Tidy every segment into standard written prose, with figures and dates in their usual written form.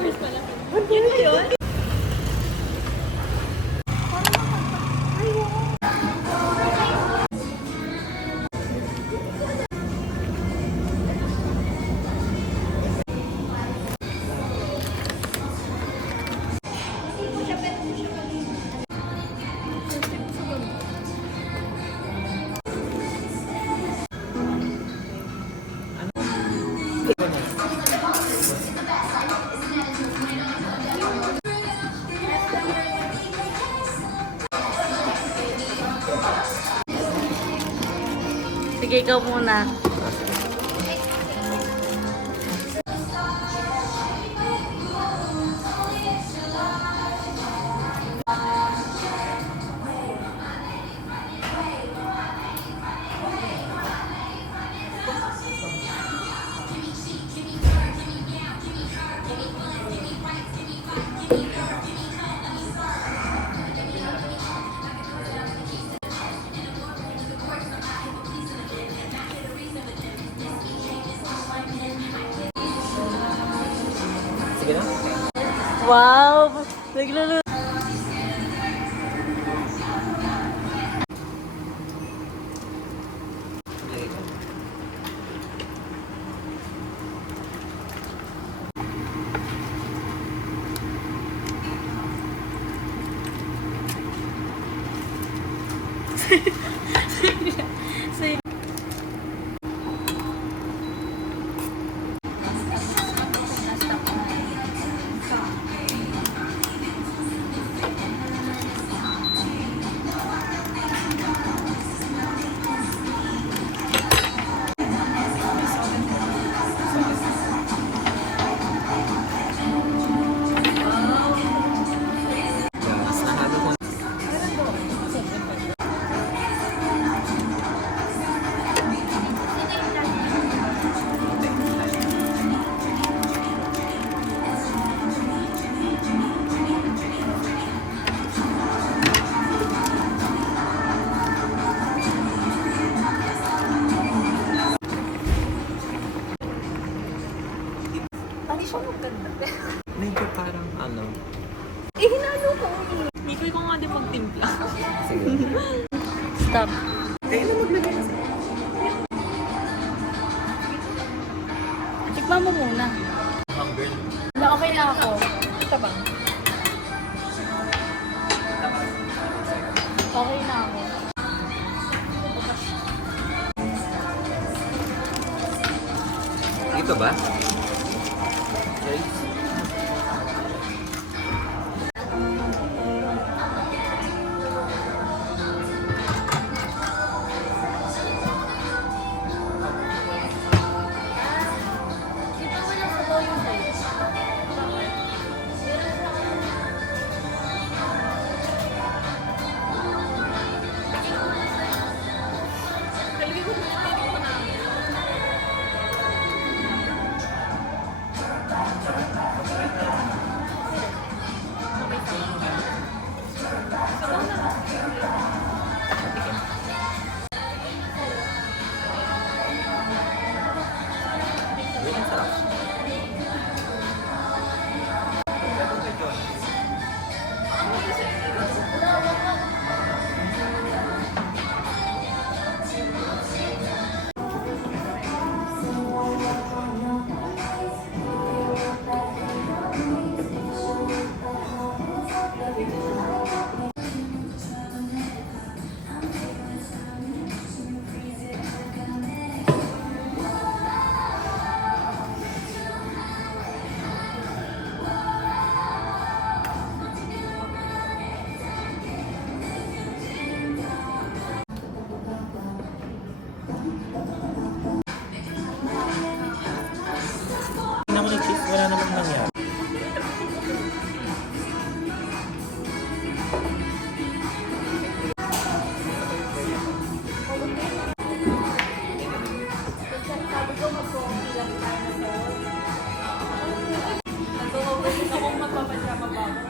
Yun ba yun? Sige, ikaw muna. Sige na. Wow! Naglulu... Mas nahalo ko. Hindi siya maganda. Medyo parang ano. Eh, hinalo ko eh. Mikoy ko nga din magtimpla. Sige. Stop. Kayo na maglagay na sa'yo. Tikman mo muna. Hunger. Na okay na ako. Ito ba? Okay na ako. Ito ba? Okay. Yun ang sarap. Hindi ako nag-cheese, wala namang nangyari. Ako magpapadrama ba ako?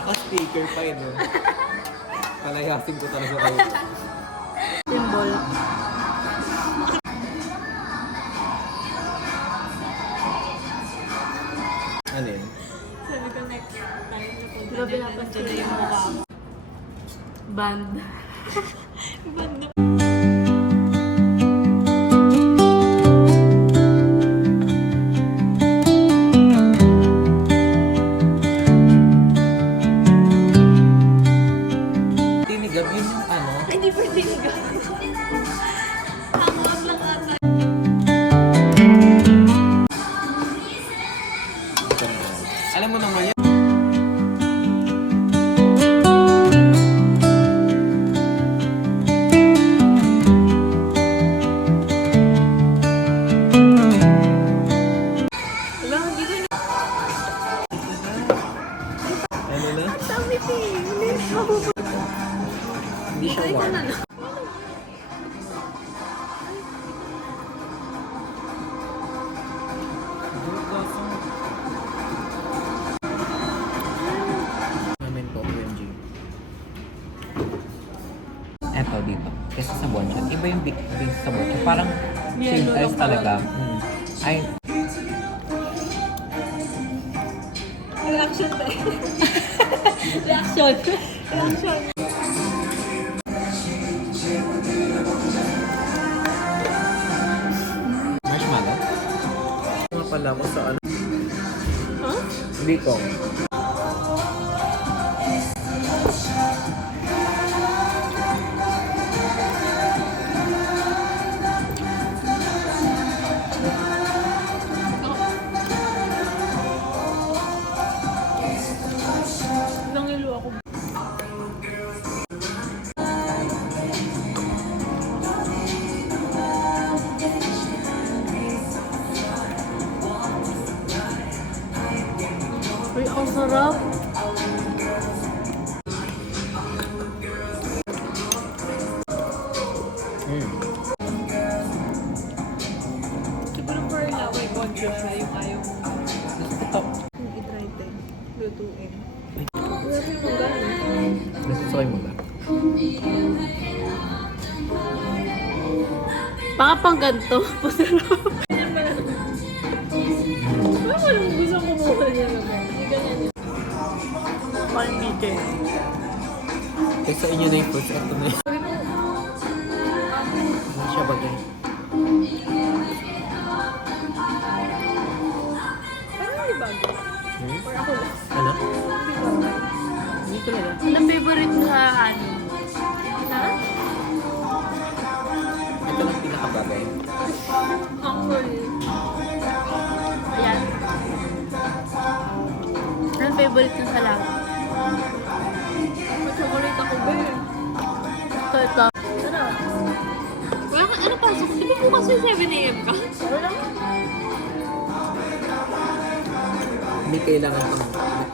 Naka-speaker pa yun. No? Palayasin ko talaga kayo. Symbol. Ano yun? Sabi ko next time na punta Grabe din na na pa dyan na yung mukha. Band. Ba't na Tinigab yun yung ano? hindi pa tinigang. Hang-up lang ata. Alam mo naman yun? Wala, hindi ko na. Ano na? Sabi ko eh. Hindi siya Try ko warm. na na. Namin po, OMG. Eto dito. Kasi sa Bonchon. Iba yung big sa Bonchon. Parang same Yellow size lang talaga. talaga. Ay, Reaction tayo. Reaction. Reaction. marshmallow. Nga pala ako sa ano? Huh? Bicong. Nangilo ako. Uy, ang sarap. Siguro for now, may conscious siya yung ayaw mong Ito. i-try din. Lutuin. Ay. Wala ko yung magana. Nasusoy mo ba? Baka pang ganito. Pasarap. Parang walang gusto kumuha niya naman. Hindi ganyan yun. Parang chicken. Kasi sa inyo na yung fruits at ito na yun. Sabi mo, Hindi siya bagay. parang hindi bago. Or ako lang. Ano? Hindi bago. Hindi talaga. Anong favorite mo sa ano? Ha? Ito lang pinakabagay. Humble. Ayan. Anong favorite mo sa lahat? Mag-chocolate ako ba eh. Ito. Sarap. Wala kang ano pasok? Di ba bukas yung 7 a.m. ka? Wala. Hindi kailangan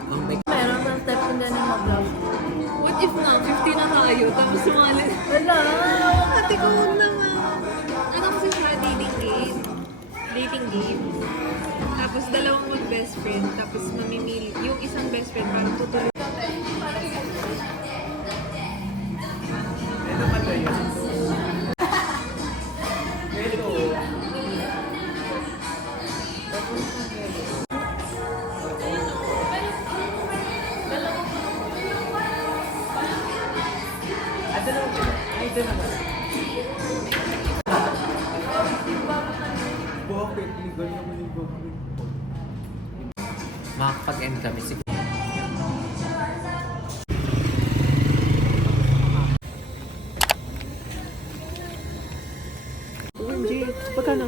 ang may Meron sa step ko din yung mag-vlog. What if na? 50 na tayo. Tapos sumali. Wala. Ate ko, huwag naman. Ano kasi siya? Dating game. Dating game. Tapos dalawang mag-best friend. Tapos mamimili. Yung isang best friend parang tutuloy. makakapag-end kami siguro. OMG, pagkano?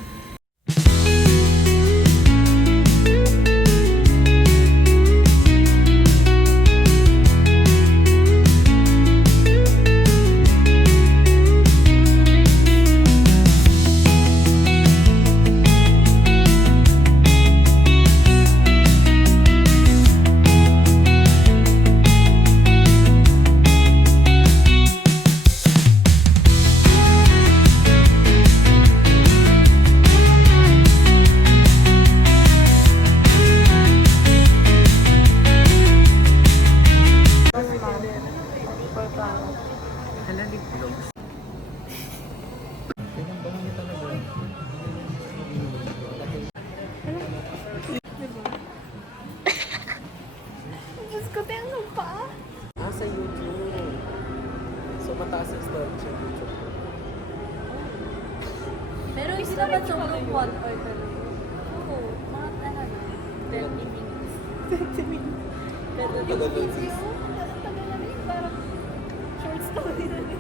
Pero hindi naman sobrang 1 hour talaga. Oo, mga ano, 20 minutes. 20 minutes. Pero yung video, ang tagal na rin, parang short story na rin.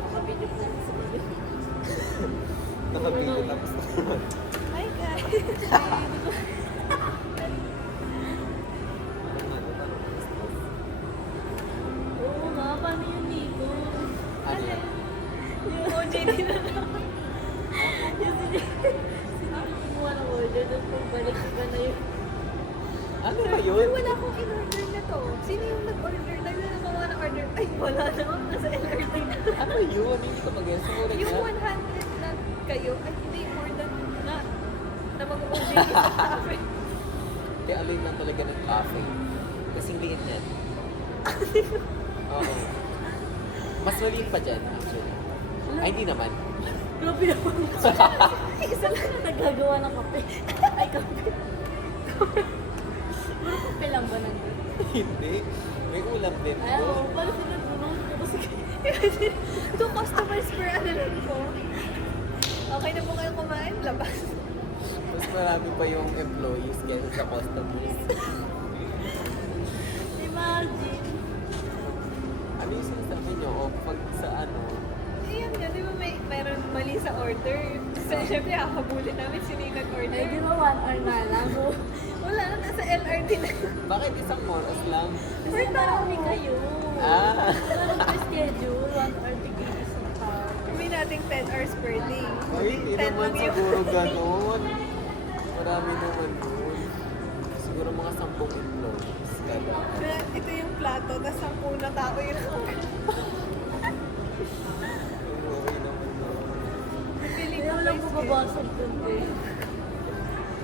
Nakabidyo po sa video. Nakabili tapos Hi guys! Oo nga, paano yun dito? ano yan? Yung OJT na lang. Yung kumuha ng order, tapos pagbalik iba na yun. Ano ba yun? Wala akong in-order na to. Sino yung nag-order? Nagkakawa ng order. Ay, wala na. Nasa LRT na. Ano yun? Hindi ko mag-guess. Mura Yung niya. 100 na kayo, ay hindi, more than na. Na mag-order sa cafe. Kaya alin lang talaga ng cafe. Kasing liit yan. Oo. Mas maliit pa dyan, actually. Ay, hindi naman. Grabe naman. Isa lang na nagagawa ng kape. Ay, kape. Puro kape lang ba nandun? Hindi. May ulam din. Ay, oo. Paano sila dunong? Kasi 2 customers per ano lang po. Okay na po kayo kumain? Labas. Mas marami pa yung employees kaysa sa customers. imagine. Ano yung sinasabi nyo? O pag sa ano, Ayan nga, di ba mayroon mali sa order? So, syempre, hahabulin namin sino yung nag-order. Ay, di ba 1 hour na lang? Wala na, nasa LRT na. bakit isang oras lang? Kasi marami kayo. Ah. Parang per schedule, 1 hour tigil isang tao. Sabi natin 10 hours per day. Ay, hindi 10 naman lang yun. siguro ganun. Marami naman yun. Siguro mga 10 employees. Kada. Na, ito yung plato, tapos 10 na tao yun. Okay naman yun. Feeling Kaya ko walang may mababasag dun eh.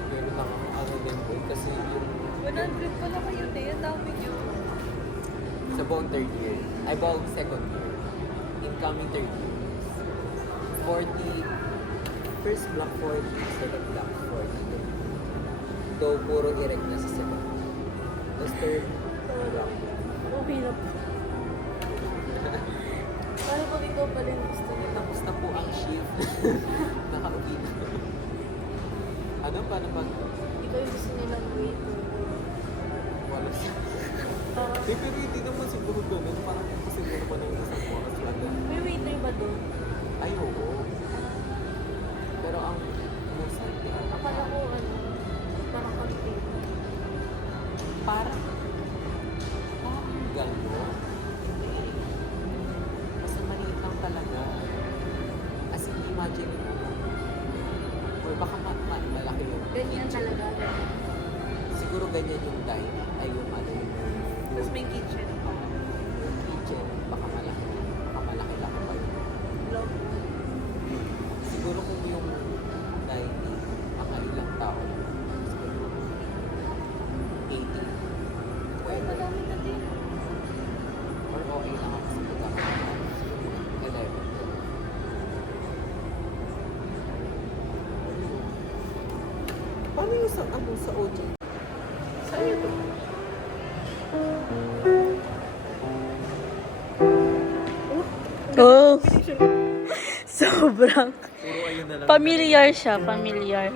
Pero ano din po kasi yung 100 pala kayo din, ang dami nyo. sa buong third year, ay buong second year, incoming third year, 40, first block 40, second block 40. Though puro erect na sa second. Tapos third block. Okay na po. Paano pag ikaw pala yung gusto niyo? Tapos na po ang shift. Nakauwi na. Ano paano pag Ikaw yung gusto nilang wait. wala siya? Parang, Eh, pero hindi naman siguro ganun. Parang siguro pa ng isang oras lang. may waiter ba doon? Ay, oo. Pero ang nasabi, Akala ko ano, parang konti. parang gano'n. Basta maliit lang talaga. As in, imagine mo. Or baka malaki yung Ganyan kitchen. talaga. Siguro ganyan yung dine. Ay, yung ano yung Tapos may kitchen. kitchen. Baka malaki. Baka malaki-laki pa yun. Vlog. Siguro kung yung dining, mga ilang tao. Siguro 80. Ay, madami na din. Or okay lang ako sa pagkakaroon. 11. Paano yung sa, ano, sa OJ? Saan ito? Oh! Sobrang Puro ayun na lang. familiar siya, familiar.